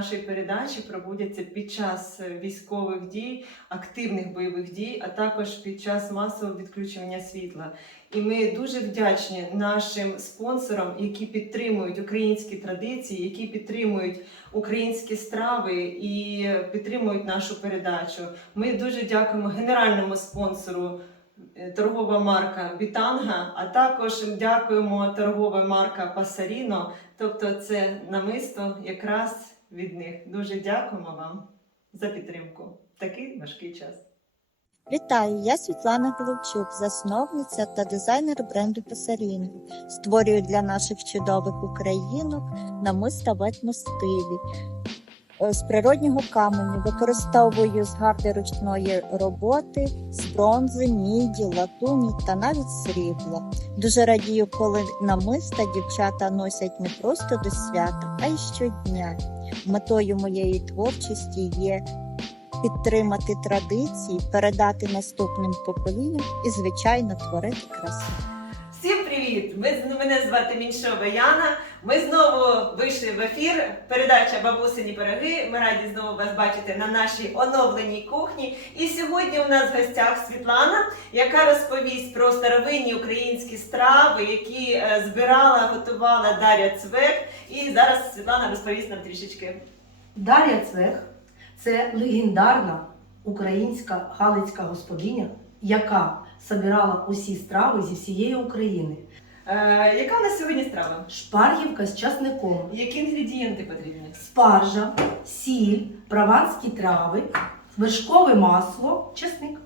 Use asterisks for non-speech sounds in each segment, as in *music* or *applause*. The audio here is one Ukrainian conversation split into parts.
нашої передачі проводяться під час військових дій, активних бойових дій, а також під час масового відключення світла. І ми дуже вдячні нашим спонсорам, які підтримують українські традиції, які підтримують українські страви і підтримують нашу передачу. Ми дуже дякуємо генеральному спонсору. е, Торгова марка Бітанга, а також дякуємо торгова марка Пасаріно. Тобто, це намисто якраз від них. Дуже дякуємо вам за підтримку такий важкий час. Вітаю, я Світлана Головчук, засновниця та дизайнер бренду Пасаріно. Створюю для наших чудових українок намиста в етностилі. Е, З природнього каменю використовую згарди ручної роботи з бронзи, міді, латуні та навіть срібла. Дуже радію, коли намиста дівчата носять не просто до свята, а й щодня. Метою моєї творчості є підтримати традиції, передати наступним поколінням і, звичайно, творити красу. Всім привіт! Мене звати Міншова Яна. Ми знову вийшли в ефір. Передача Бабусині пироги. Ми раді знову вас бачити на нашій оновленій кухні. І сьогодні у нас в гостях Світлана, яка розповість про старовинні українські страви, які е, збирала, готувала Дар'я Цвек. І зараз Світлана розповість нам трішечки. Дар'я Цвех це легендарна українська галицька господиня, яка собирала усі страви зі всієї України. Е, яка у нас сьогодні страва? Шпаргівка з часником, Які інгредієнти потрібні? спаржа, сіль, прованські трави, вершкове масло, чесник,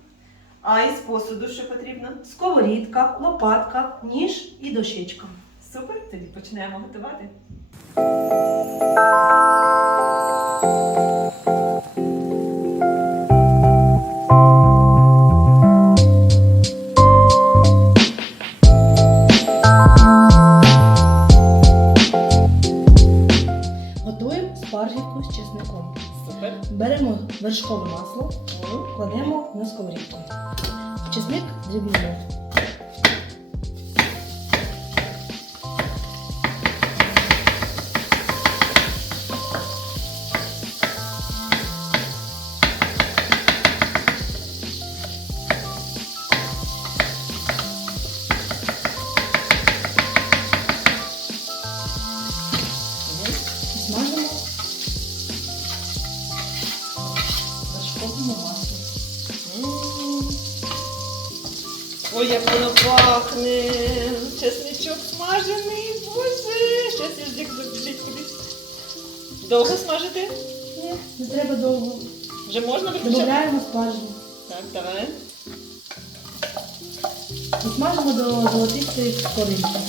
А із посуду що потрібно? сковорідка, лопатка, ніж і дощечка. Супер, тоді починаємо готувати. Готуємо спаржівку з чесником. Супер. Беремо вершкове масло, кладемо на сковорідку. Чесник дрібнемо. Як воно пахне. Чесничок смажений. Боже. Щас язик забіжить кудись. Довго смажити? Ні, не треба довго. Вже можна виключати? Додаємо спаржу. Так, давай. І смажимо до золотистої скоринки.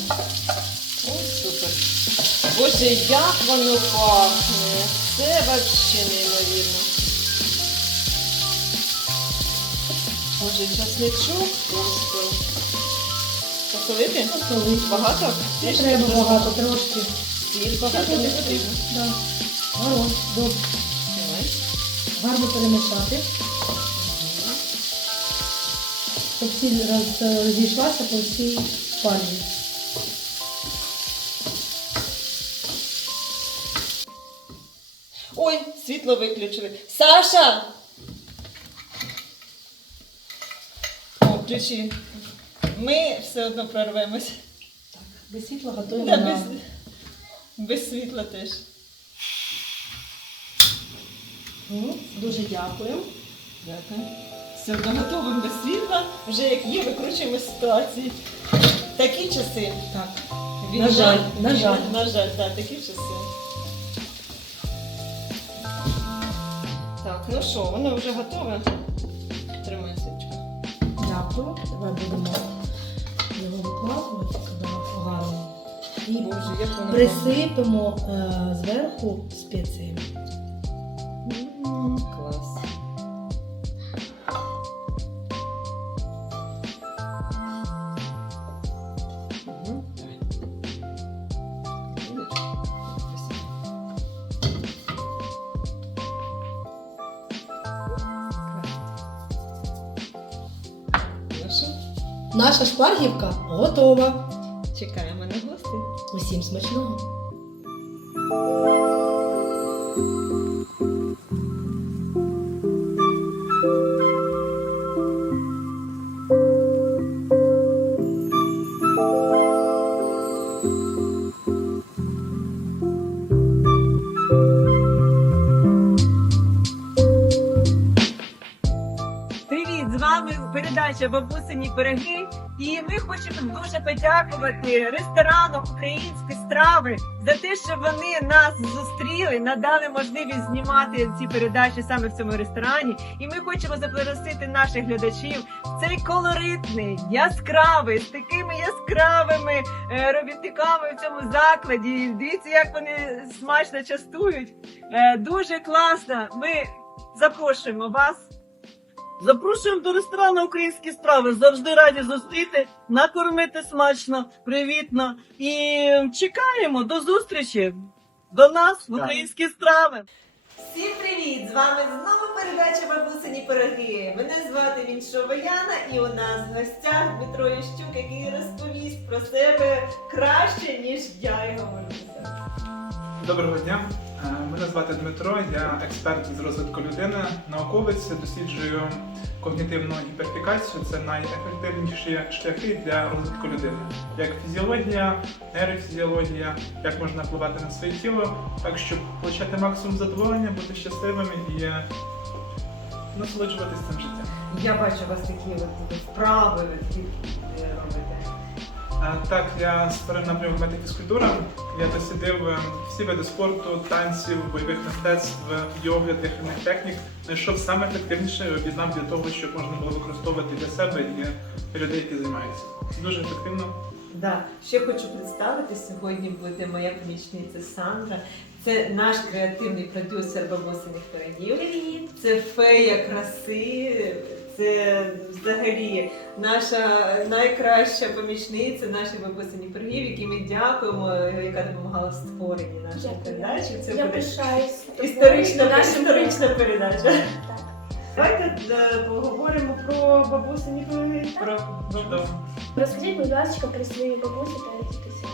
Ой, супер. Боже, як воно пахне. Це взагалі неймовірно. Боже, чесничок просто. Посолити? Посолити. Багато? Не треба багато, трошки. Сіль багато не потрібно. Да. Гарно, добре. Давай. Гарно перемішати. Щоб сіль роз- розійшлася по всій спаржі. Ой, світло виключили. Саша! О, ключі. Ми все одно прорвемось. Так, Без світла готуємо на без, без світла теж. Дуже дякую. Дякую. Все одно готовим без світла. Вже як є, викручуємо ситуації. Такі часи. Так. Війна. На жаль, на жаль. На жаль, так, такі часи. Так, ну що, воно вже готове. Дякую. Давай будемо його викладувати сюди гарно. І Боже, присипемо е, зверху спеціями. Наша шпаргівка готова. Чекаємо на гості. Усім смачного! Привіт! З вами передача бабусині пироги. І ми хочемо дуже подякувати ресторану Українські страви за те, що вони нас зустріли, надали можливість знімати ці передачі саме в цьому ресторані. І ми хочемо запросити наших глядачів цей колоритний, яскравий, з такими яскравими е, робітниками в цьому закладі. Дивіться, як вони смачно частують. Е, дуже класно. Ми запрошуємо вас. Запрошуємо до ресторану українські страви. Завжди раді зустріти, накормити смачно, привітно. І чекаємо до зустрічі до нас в українські страви. Всім привіт! З вами знову передача Бабусині пироги. Мене звати Віншова Яна, і у нас в гостях Дмитро Ющук, який розповість про себе краще, ніж я його можу. Доброго дня. Е, Мене звати Дмитро, я експерт з розвитку людини, науковець, досліджую когнітивну гіперфікацію. Це найефективніші шляхи для розвитку людини, як фізіологія, нейрофізіологія, як можна впливати на своє тіло, так щоб отримати максимум задоволення, бути щасливими і е, насолоджуватися цим життям. Я бачу вас такі от вправи, Так, я створив напрямок метафізкультура. Я дослідив е, всі види спорту, танців, бойових мистецтв, йоги, дихальних технік. Знайшов саме ефективніше і об'єднав для того, щоб можна було використовувати для себе і для людей, які займаються. Дуже ефективно. Да. Ще хочу представити, сьогодні буде моя помічниця Сандра. Це наш креативний продюсер бабусиних пирогів. Це фея краси. Це взагалі наша найкраща помічниця, наші бабусині пирогів, якій ми дякуємо, яка допомагала в створенні нашої передачі. Це Я буде пишаюсь тобою, історична, нашим історична передача. Так. Давайте е, поговоримо про бабусині пироги. Про Чудово. Розкажіть, будь ласка, про свою бабусю та дідуся.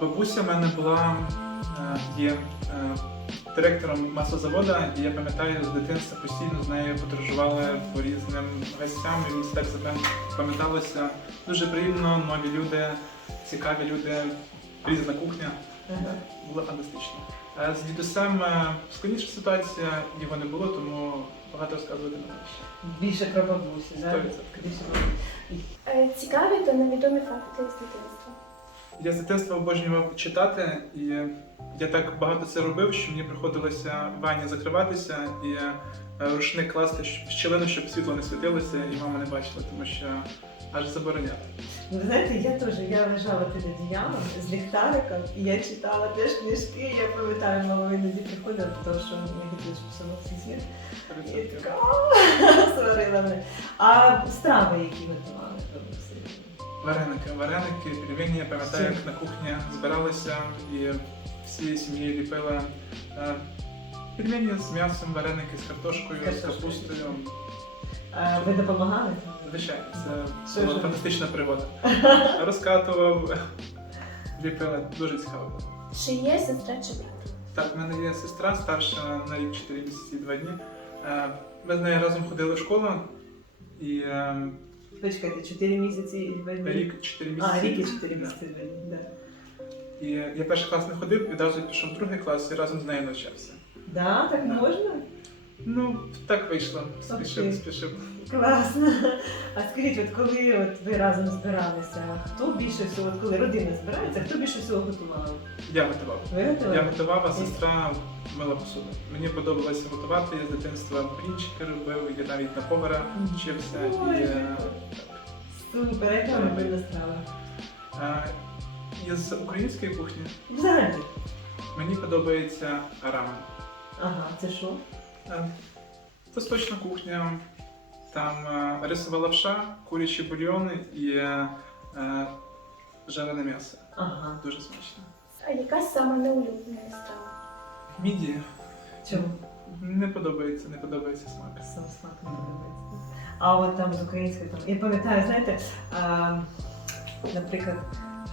Бабуся в мене була е, є е, директором масозавода, і я пам'ятаю з дитинства постійно з нею подорожували по різним гостям, і мені це так запам'яталося. Дуже приємно, нові люди, цікаві люди, різна кухня. Було фантастично. Е, З дідусем е, складніша ситуація, його не було, тому багато розказувати не ще. Більше про бабусю, да? Більше. Е, Цікаві та невідомі факти з дитинства. Я з дитинства обожнював читати, і я так багато це робив, що мені приходилося в ванні закриватися і е, рушник класти в щілину, щоб світло не світилося, і мама не бачила, тому що аж забороняли. Ну, ви знаєте, я теж я лежала під одіялом з ліхтариком, і я читала теж книжки. Я пам'ятаю, мама іноді приходила, тому що щоб сама всі світ. І така *laughs* сварила мене. А страви, які готували бабусі? Вареники, вареники, пельмені, я пам'ятаю, як на кухні збиралися і всією сім'єю ліпили е, пельмені з м'ясом, вареники з картошкою, з капустою. А ви допомагали? Звичайно, це була фантастична пригода. *laughs* Розкатував, ліпили, дуже цікаво було. Чи є сестра чи брат? Так, в мене є сестра старша на рік 4 місяці 2 дні. Е, Ми з нею разом ходили в школу і е, Почекайте, 4 місяці і 2 дні. рік 4 місяці. А, рік і 4 місяці 2 дні, да. І я перший клас не ходив, відразу пішов в другий клас і разом з нею навчався. Да, так можна? Ну, так вийшло. Спішив, спішив. Класно. А скажіть, от коли от ви разом збиралися, хто більше всього, от коли родина збирається, хто більше всього готував? Я готував. Ви готували? Я готував, а сестра мила посуду. Мені подобалося готувати, я з дитинства блінчики робив, я навіть на повара вчився. І, е, Супер, яка любима страва? е, із української кухні Взагалі. мені подобається рамен. Ага, це що? Восточна кухня, там е, рисова лапша, курячі бульйони і е, е, жарене м'ясо. Ага. Дуже смачно. А яка сама неулюблена страва? Міді Чому? не подобається, не подобається смак. Сам смак не подобається. А от там з української там. Я пам'ятаю, знаєте, а, наприклад,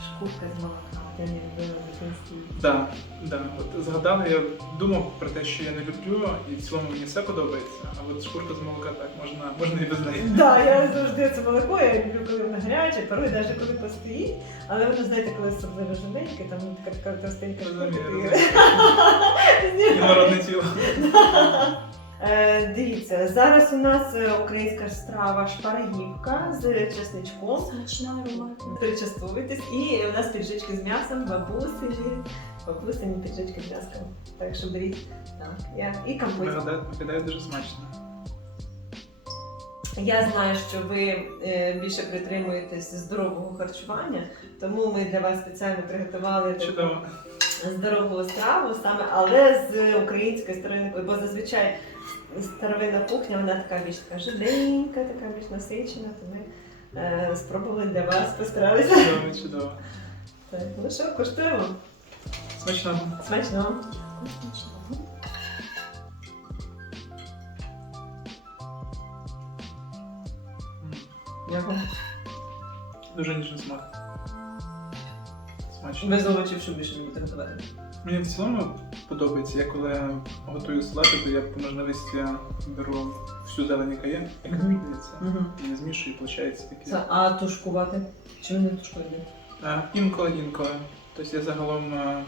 шкурка з молока. Я не любила в дитинстві. Да, да. От згадав, я думав про те, що я не люблю, і в цілому мені все подобається. А от шкурка з молока так можна, можна і без неї. Да, я завжди це молоко, я люблю, коли воно гаряче, порой навіть коли постоїть, але воно, знаєте, коли особливо живеньке, там така товстенька шкурка. Інородне тіло. *laughs* Е, дивіться, зараз у нас е, українська страва шпарагівка з чесничком. Смачна ароматна. Причастуйтесь. І у нас піджички з м'ясом, бабусині, бабусині піджички з м'яском. Так що беріть. Так, я. І компот. Виглядає, дуже смачно. Я знаю, що ви е, більше притримуєтесь здорового харчування, тому ми для вас спеціально приготували таку Чудово. Здорову страву, саме але з української сторони, бо зазвичай старовинна кухня, вона така більш така жиденька, така більш насичена, то ми е, спробували для вас постаралися. Чудово, чудово. Так, ну що, коштуємо? Смачно. Смачно. Дякую. Дуже ніжний смак. Смачно. Без овочів, що більше будете готувати. Мені в цілому подобається, я коли готую салати, то я по можливості беру всю зелень, яка є, яка Мгм. продається, Угу. і змішую, і виходить таке. Це, а тушкувати? Чи ви не тушкуєте? Е, Інколи, інколи. Тобто я загалом. е,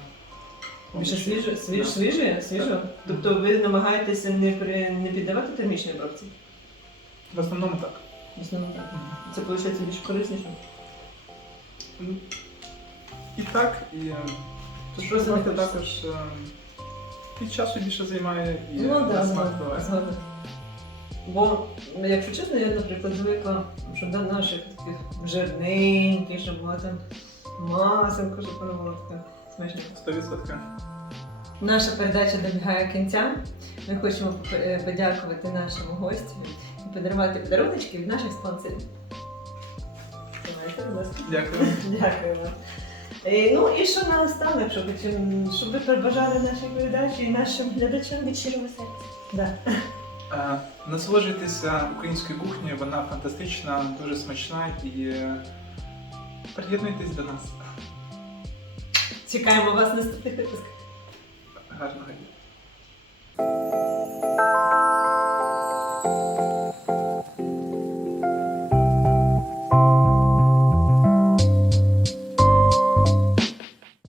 Більше свіже, свіж, Да. свіже, свіже? Так. Тобто ви намагаєтеся не, при, не піддавати термічній обробці? В основному так. В основному так. Це виходить більш корисніше. І так, і е, Тож просто не також е, і часу більше займає, і Ну да, смак буває. Бо, ну, якщо чесно, я, наприклад, звикла, що до наших таких жирненьких, щоб була там масенко, щоб таке смачне. 100%. Наша передача добігає кінця. Ми хочемо е, подякувати нашому гостю і подарувати подарунки від наших спонсорів. Ласка. Дякую. *laughs* Е, Ну і що наостанок, щоб, чим- щоб ви побажали нашій передачі і нашим глядачам Від щирого серця. Да. Е, Насолоджуйтеся українською кухнею, вона фантастична, дуже смачна і е, приєднуйтесь до нас. Чекаємо вас в наступних випусках. Гарного дня.